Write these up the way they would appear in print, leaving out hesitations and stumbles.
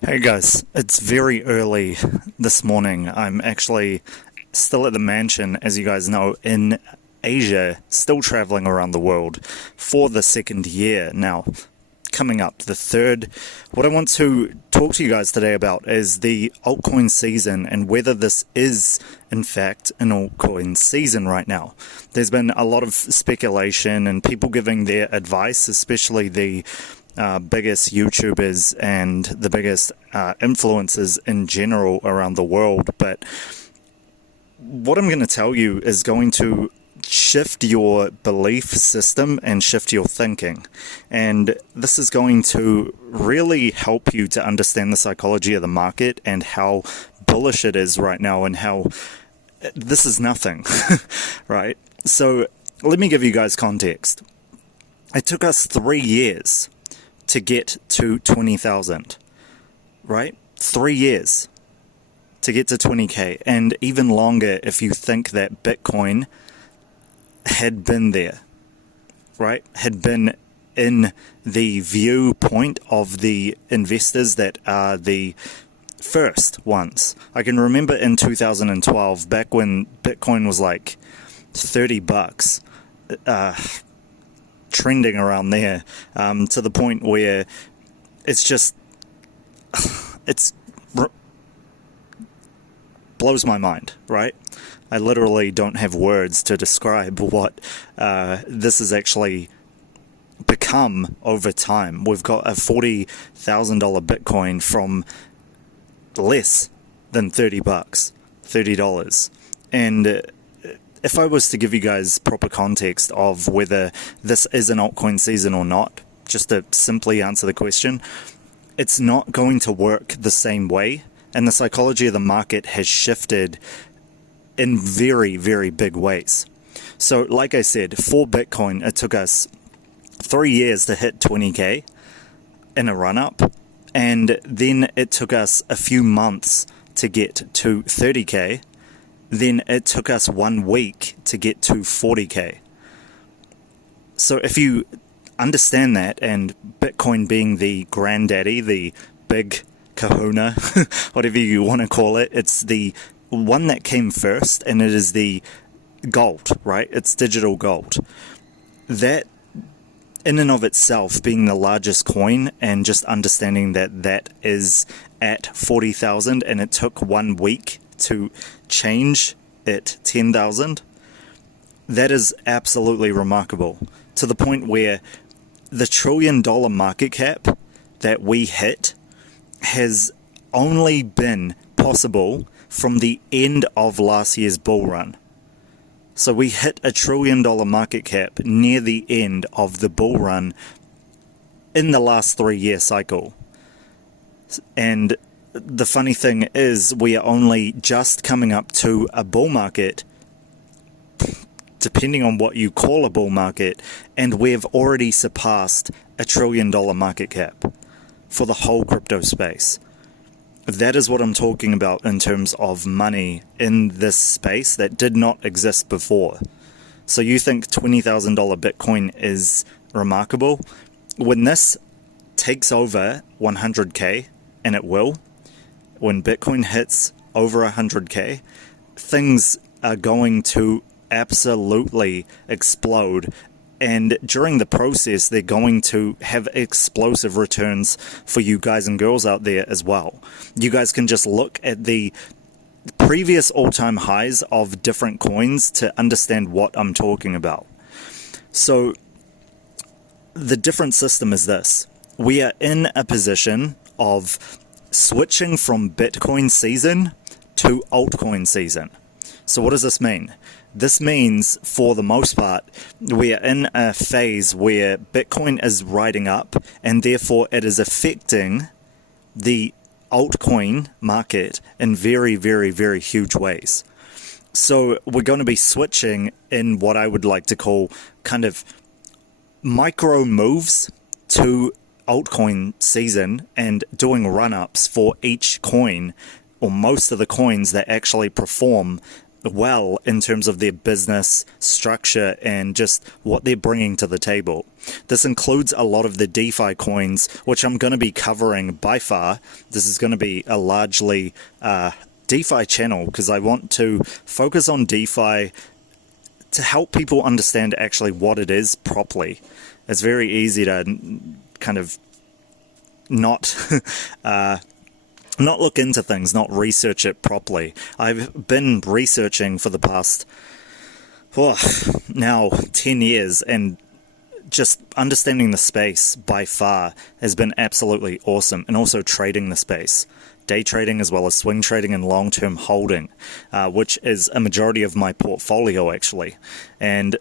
Hey guys, it's very early this morning. I'm actually still at the mansion, as you guys know, in Asia, still traveling around the world for the second year now. Coming up, the third. What I want to talk to you guys today about is the altcoin season and whether this is, in fact, an altcoin season right now. There's been a lot of speculation and people giving their advice, especially the biggest YouTubers and the biggest influencers in general around the world. But what I'm going to tell you is going to shift your belief system and shift your thinking. And this is going to really help you to understand the psychology of the market and how bullish it is right now and how this is nothing, right? So let me give you guys context. It took us 3 years to get to 20,000, right? 3 years to get to 20K, and even longer if you think that Bitcoin had been there, right? Had been in the viewpoint of the investors that are the first ones. I can remember in 2012, back when Bitcoin was like $30, trending around there, to the point where it's just, it's blows my mind, right? I literally don't have words to describe what this has actually become over time. We've got a $40,000 Bitcoin from less than $30, $30. And if I was to give you guys proper context of whether this is an altcoin season or not, just to simply answer the question, it's not going to work the same way. And the psychology of the market has shifted in very, very big ways. So like I said, for Bitcoin, it took us 3 years to hit 20K in a run-up. And then it took us a few months to get to 30K. Then it took us 1 week to get to 40K. So if you understand that, and Bitcoin being the granddaddy, the big kahuna, whatever you want to call it, it's the one that came first, and it is the gold, right? It's digital gold. That in and of itself being the largest coin, and just understanding that that is at 40,000 and it took 1 week to change it 10,000, that is absolutely remarkable, to the point where the $1 trillion market cap that we hit has only been possible from the end of last year's bull run. So we hit a $1 trillion market cap near the end of the bull run in the last 3-year cycle. And the funny thing is, we are only just coming up to a bull market, depending on what you call a bull market, and we've already surpassed a $1 trillion market cap for the whole crypto space. That is what I'm talking about in terms of money in this space that did not exist before. So you think $20,000 Bitcoin is remarkable? When this takes over 100K, and it will, when Bitcoin hits over 100K, things are going to absolutely explode. And during the process, they're going to have explosive returns for you guys and girls out there as well. You guys can just look at the previous all-time highs of different coins to understand what I'm talking about. So the different system is this. We are in a position of switching from Bitcoin season to altcoin season. So what does this mean? This means, for the most part, we are in a phase where Bitcoin is riding up, and therefore it is affecting the altcoin market in very, very, very huge ways. So we're going to be switching in what I would like to call kind of micro moves to altcoin season, and doing run-ups for each coin, or most of the coins that actually perform well in terms of their business structure and just what they're bringing to the table. This includes a lot of the DeFi coins, which I'm going to be covering by far. This is going to be a largely DeFi channel because I want to focus on DeFi to help people understand actually what it is properly. It's very easy to kind of not not look into things, not research it properly. I've been researching for the past now 10 years, and just understanding the space by far has been absolutely awesome, and also trading the space. Day trading as well as swing trading and long-term holding, which is a majority of my portfolio actually. And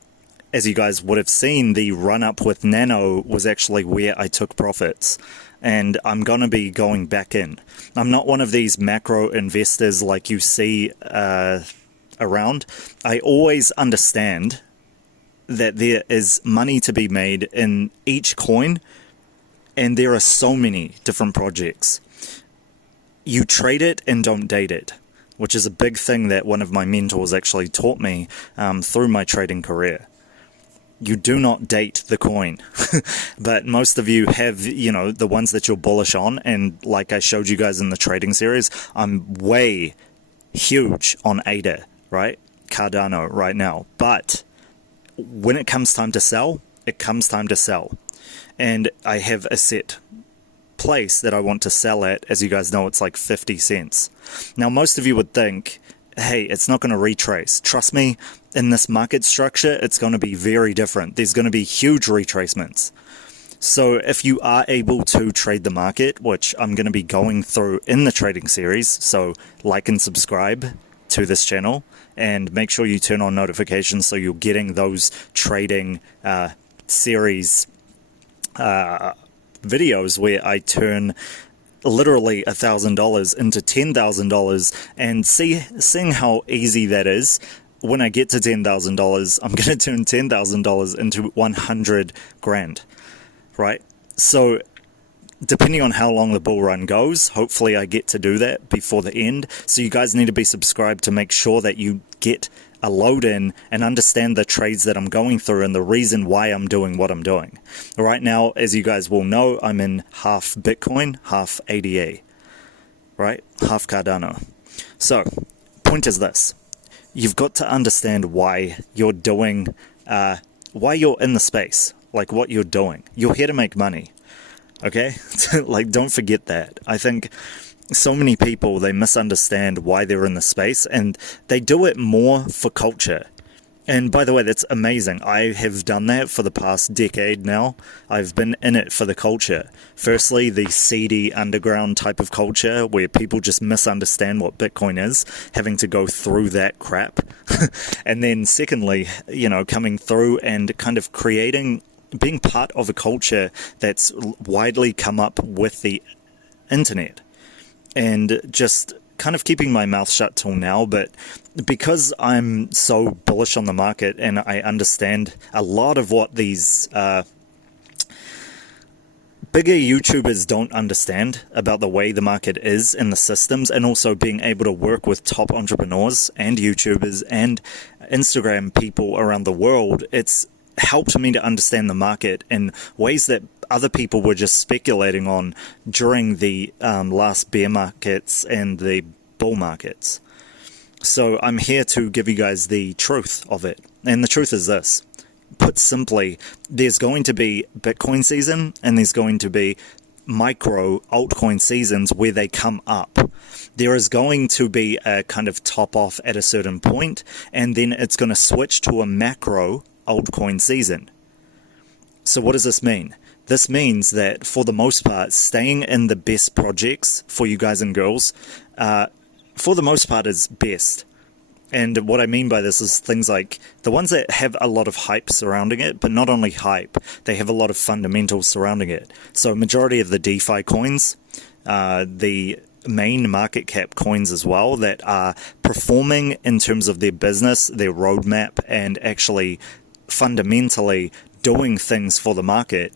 as you guys would have seen, the run-up with Nano was actually where I took profits. And I'm going to be going back in. I'm not one of these macro investors like you see around. I always understand that there is money to be made in each coin, and there are so many different projects. You trade it and don't date it, which is a big thing that one of my mentors actually taught me through my trading career. You do not date the coin. But most of you have, the ones that you're bullish on. And like I showed you guys in the trading series, I'm way huge on ADA, right? Cardano right now. But when it comes time to sell, it comes time to sell. And I have a set place that I want to sell at. As you guys know, it's like 50 cents. Now, most of you would think, hey, it's not going to retrace. Trust me, in this market structure, it's going to be very different. There's going to be huge retracements. So if you are able to trade the market, which I'm going to be going through in the trading series, so like and subscribe to this channel, and make sure you turn on notifications so you're getting those trading series videos where I turn literally $1,000 into $10,000, and seeing how easy that is. When I get to $10,000, I'm going to turn $10,000 into 100 grand, right? So depending on how long the bull run goes, hopefully I get to do that before the end. So you guys need to be subscribed to make sure that you get a load in and understand the trades that I'm going through and the reason why I'm doing what I'm doing. Right now, as you guys will know, I'm in half Bitcoin, half ADA, right? Half Cardano. So, point is this. You've got to understand why you're doing, why you're in the space, like what you're doing. You're here to make money, okay? Like, don't forget that. I think so many people, they misunderstand why they're in the space, and they do it more for culture. And by the way, that's amazing. I have done that for the past decade now. I've been in it for the culture. Firstly, the seedy underground type of culture where people just misunderstand what Bitcoin is, having to go through that crap. And then secondly, coming through and kind of being part of a culture that's widely come up with the internet. And just kind of keeping my mouth shut till now, but because I'm so bullish on the market and I understand a lot of what these bigger YouTubers don't understand about the way the market is and the systems, and also being able to work with top entrepreneurs and YouTubers and Instagram people around the world, it's helped me to understand the market in ways that other people were just speculating on during the last bear markets and the bull markets. So I'm here to give you guys the truth of it. And the truth is this. Put simply, there's going to be Bitcoin season and there's going to be micro altcoin seasons where they come up. There is going to be a kind of top off at a certain point, and then it's going to switch to a macro altcoin season. So what does this mean? This means that for the most part, staying in the best projects for you guys and girls, for the most part is best. And what I mean by this is things like the ones that have a lot of hype surrounding it, but not only hype, they have a lot of fundamentals surrounding it. So majority of the DeFi coins, the main market cap coins as well, that are performing in terms of their business, their roadmap, and actually fundamentally doing things for the market,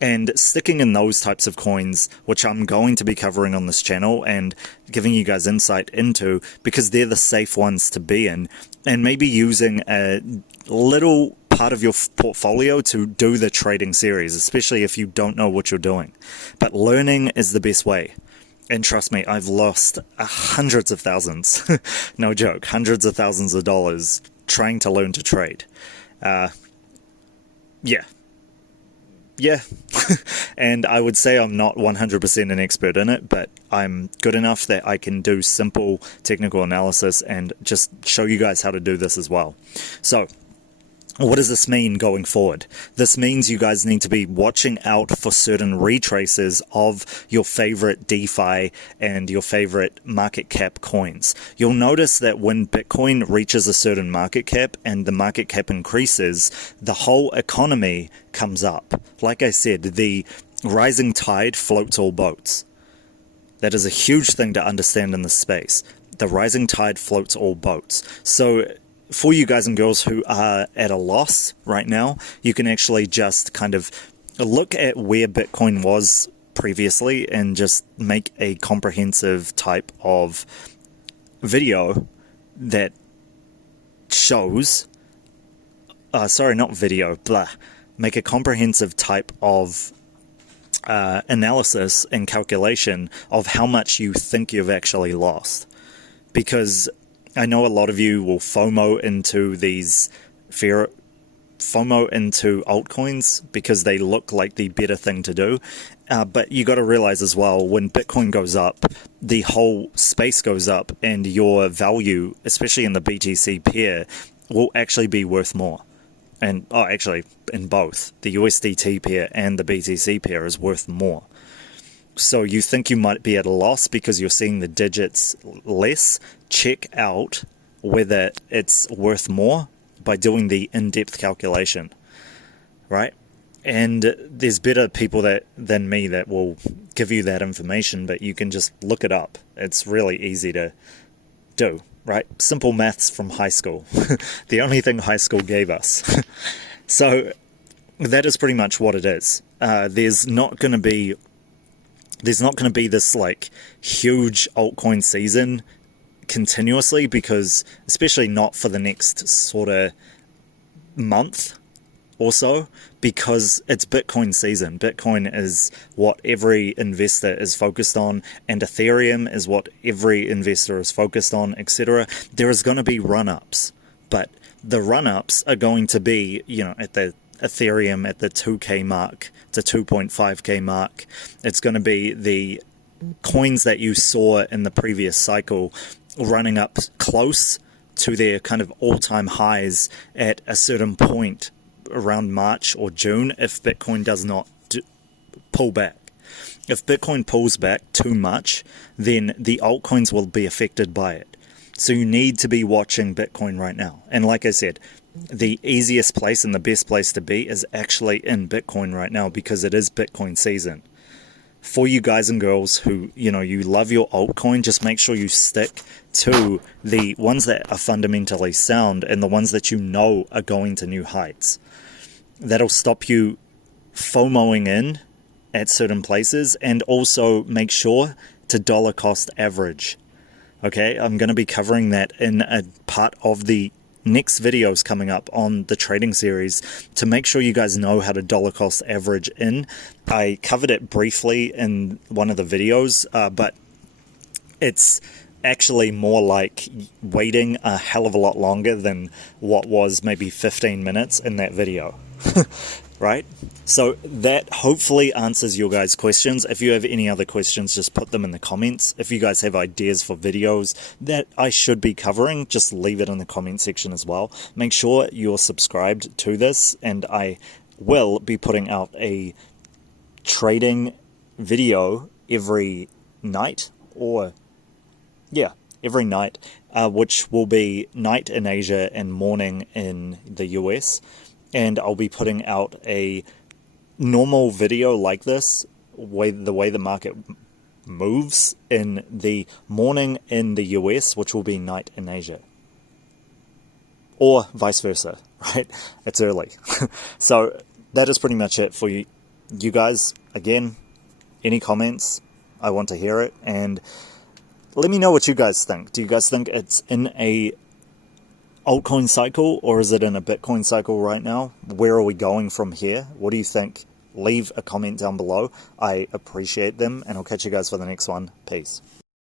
And sticking in those types of coins, which I'm going to be covering on this channel and giving you guys insight into, because they're the safe ones to be in, and maybe using a little part of your portfolio to do the trading series, especially if you don't know what you're doing. But learning is the best way. And trust me, I've lost hundreds of thousands, no joke, hundreds of thousands of dollars trying to learn to trade. Yeah. And I would say I'm not 100% an expert in it, but I'm good enough that I can do simple technical analysis and just show you guys how to do this as well. So, what does this mean going forward? This means you guys need to be watching out for certain retraces of your favorite DeFi and your favorite market cap coins. You'll notice that when Bitcoin reaches a certain market cap and the market cap increases, the whole economy comes up. Like I said, the rising tide floats all boats. That is a huge thing to understand in this space. The rising tide floats all boats. So for you guys and girls who are at a loss right now, you can actually just kind of look at where Bitcoin was previously and just make a comprehensive type of video that shows, make a comprehensive type of analysis and calculation of how much you think you've actually lost. Because I know a lot of you will FOMO into altcoins because they look like the better thing to do. But you got to realize as well, when Bitcoin goes up, the whole space goes up and your value, especially in the BTC pair, will actually be worth more. And actually in both, the USDT pair and the BTC pair is worth more. So you think you might be at a loss because you're seeing the digits less. Check out whether it's worth more by doing the in-depth calculation, right? And there's better people than me that will give you that information, but you can just look it up. It's really easy to do, right? Simple maths from high school. The only thing high school gave us. So that is pretty much what it is. There's not going to be this like huge altcoin season continuously, because especially not for the next sort of month or so, because it's Bitcoin season. Bitcoin is what every investor is focused on, and Ethereum is what every investor is focused on, etc. There is going to be run-ups, but the run-ups are going to be, at the Ethereum at the 2K mark to 2.5K mark. It's going to be the coins that you saw in the previous cycle running up close to their kind of all-time highs at a certain point around March or June if Bitcoin does not pull back. If Bitcoin pulls back too much, then the altcoins will be affected by it. So you need to be watching Bitcoin right now. And like I said, the easiest place and the best place to be is actually in Bitcoin right now, because it is Bitcoin season. For you guys and girls who, you love your altcoin, just make sure you stick to the ones that are fundamentally sound and the ones that you know are going to new heights. That'll stop you FOMOing in at certain places, and also make sure to dollar cost average. Okay, I'm going to be covering that in a part of the next videos coming up on the trading series, to make sure you guys know how to dollar cost average in. I covered it briefly in one of the videos, but it's actually more like waiting a hell of a lot longer than what was maybe 15 minutes in that video. Right? So that hopefully answers your guys' questions. If you have any other questions, just put them in the comments. If you guys have ideas for videos that I should be covering, just leave it in the comment section as well. Make sure you're subscribed to this, and I will be putting out a trading video every night, every night, which will be night in Asia and morning in the US. And I'll be putting out a normal video like this, the way the market moves in the morning in the US, which will be night in Asia. Or vice versa, right? It's early. So that is pretty much it for you you guys, again, any comments? I want to hear it. And let me know what you guys think. Do you guys think it's in a altcoin cycle, or is it in a Bitcoin cycle right now? Where are we going from here? What do you think? Leave a comment down below. I appreciate them, and I'll catch you guys for the next one. Peace.